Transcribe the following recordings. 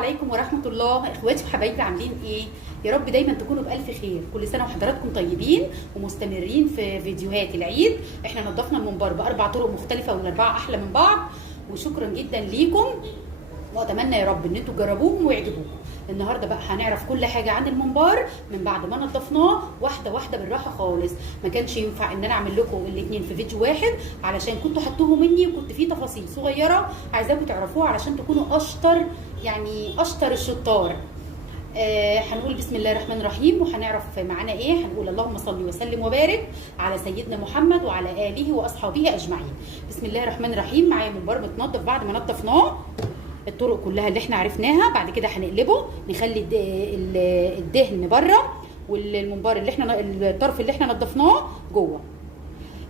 عليكم ورحمة الله. اخواتي وحبايبي عاملين ايه؟ يا رب دايما تكونوا بألف خير. كل سنة وحضراتكم طيبين ومستمرين في فيديوهات العيد. احنا نظفنا المنبر بأربع طرق مختلفة والأربعة أحلى من بعض، وشكرا جدا ليكم، وأتمنى يا رب ان انتوا تجربوهم ويعجبوكم. النهارده بقى هنعرف كل حاجه عن المنبار من بعد ما نضفناه واحده واحده بالراحه خالص. ما كانش ينفع ان انا اعمل لكم الاثنين في فيديو واحد علشان كنتوا حطوه مني، وكنت فيه تفاصيل صغيره عايزاكم تعرفوها علشان تكونوا اشطر، يعني اشطر الشطار. هنقول بسم الله الرحمن الرحيم، وهنعرف معانا ايه. هنقول اللهم صل وسلم وبارك على سيدنا محمد وعلى اله واصحابه اجمعين. بسم الله الرحمن الرحيم. معايا منبار متنضف بعد ما نضفناه الطرق كلها اللي احنا عرفناها. بعد كده هنقلبه نخلي الدهن بره، والمنبار اللي احنا الطرف اللي احنا نضفناه جوه.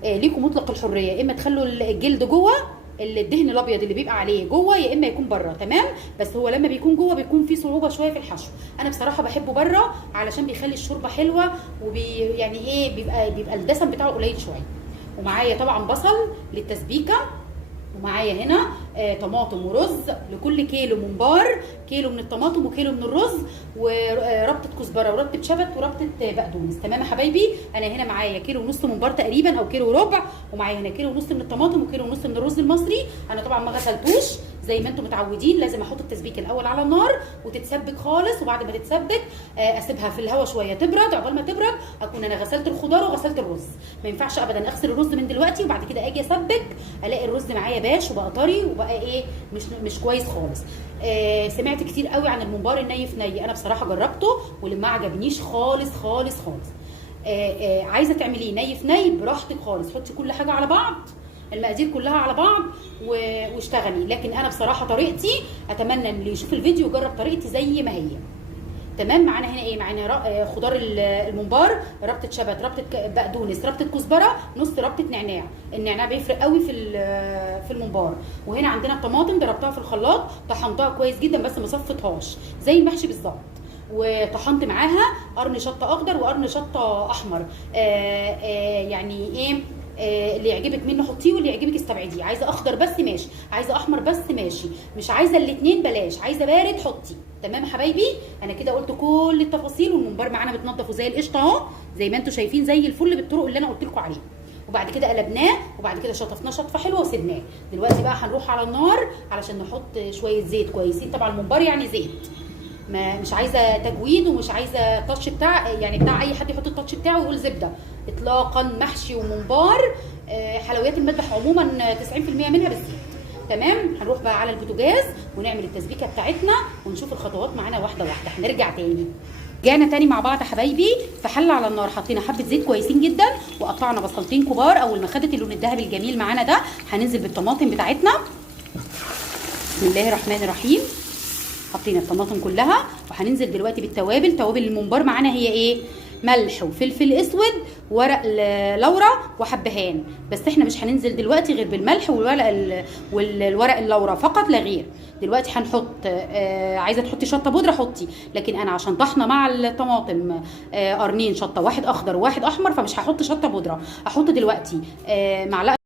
ليكم مطلق الحريه، يا اما تخلوا الجلد جوه الدهن الابيض اللي بيبقى عليه جوه، يا اما يكون بره. تمام، بس هو لما بيكون جوه بيكون فيه صعوبه شويه في الحشو. انا بصراحه بحبه بره علشان بيخلي الشوربه حلوه، يعني ايه، بيبقى الدسم بتاعه قليل شويه. ومعايا طبعا بصل للتسبيكه، ومعايا هنا طماطم ورز. لكل كيلو منبار كيلو من الطماطم وكيلو من الرز، وربطه كزبره وربطه شبت وربطه بقدونس. تمام يا حبايبي، انا هنا معايا كيلو ونص منبار تقريبا او كيلو وربع، ومعايا هنا كيلو ونص من الطماطم وكيلو ونص من الرز المصري. انا طبعا ما غسلتوش زي ما انتم متعودين، لازم احط التسبيكه الاول على النار وتتسبك خالص، وبعد ما تتسبك اسيبها في الهواء شويه تبرد. عقبال ما تبرد اكون انا غسلت الخضار وغسلت الرز. ما ينفعش ابدا اغسل الرز من دلوقتي وبعد كده اجي اسبك الاقي الرز معايا باش وبقى طري وبقى ايه، مش كويس خالص. سمعت كتير قوي عن الممبار الني في ني، انا بصراحه جربته واللي ما عجبنيش خالص خالص خالص. عايزه تعمليه ني في ني براحتك خالص، حطي كل حاجه على بعض، المقادير كلها على بعض واشتغلي. لكن انا بصراحه طريقتي، اتمنى ان اللي يشوف الفيديو يجرب طريقتي زي ما هي. تمام. معانا هنا ايه؟ معانا خضار الممبار، ربطه شبت، ربطه بقدونس، ربطه كزبره، نص ربطه نعناع. النعناع بيفرق قوي في الممبار. وهنا عندنا الطماطم ضربتها في الخلاط، طحنتها كويس جدا بس ما صفتهاش زي المحشي بالظبط. وطحنت معاها قرن شطه اخضر وقرن شطه احمر. يعني ايه، اللي يعجبك منه حطيه واللي يعجبك استبعديه. عايزه اخضر بس ماشي، عايزه احمر بس ماشي، مش عايزه الاثنين بلاش، عايزه بارد حطي. تمام يا حبايبي، انا كده قلت كل التفاصيل. والممبار معانا متنضف وزي القشطه اهو، زي ما انتم شايفين زي الفل بالطرق اللي انا قلت لكم عليها. وبعد كده قلبناه، وبعد كده شطفناه شطفه حلوه وسيبناه. دلوقتي بقى هنروح على النار علشان نحط شويه زيت كويسين. طبعا الممبار يعني زيت، مش عايزه تجويد ومش عايزه التاتش بتاع، يعني بتاع اي حد يحط التاتش بتاعه ويقول زبده اطلاقا. محشي وممبار حلويات المذبح عموما 90% منها بالزيت. تمام. هنروح بقى على البوتاجاز ونعمل التسبيكه بتاعتنا ونشوف الخطوات معانا واحده واحده. هنرجع تاني، رجعنا تاني مع بعض يا حبايبي. في حله على النار حطينا حبه زيت كويسين جدا، وقطعنا بصلتين كبار. اول ما خدت اللون الذهبي الجميل معانا ده هننزل بالطماطم بتاعتنا. بسم الله الرحمن الرحيم. حطينا الطماطم كلها، وهننزل دلوقتي بالتوابل. توابل الممبار معانا هي ايه؟ ملح وفلفل اسود، ورق لورا وحبهان. بس احنا مش هننزل دلوقتي غير بالملح والورق اللورا فقط لا غير. دلوقتي هنحط عايزه تحطي شطه بودره حطي، لكن انا عشان طحنه مع الطماطم قرنين شطه، واحد اخضر وواحد احمر، فمش هحط شطه بودره. هحط دلوقتي معلقه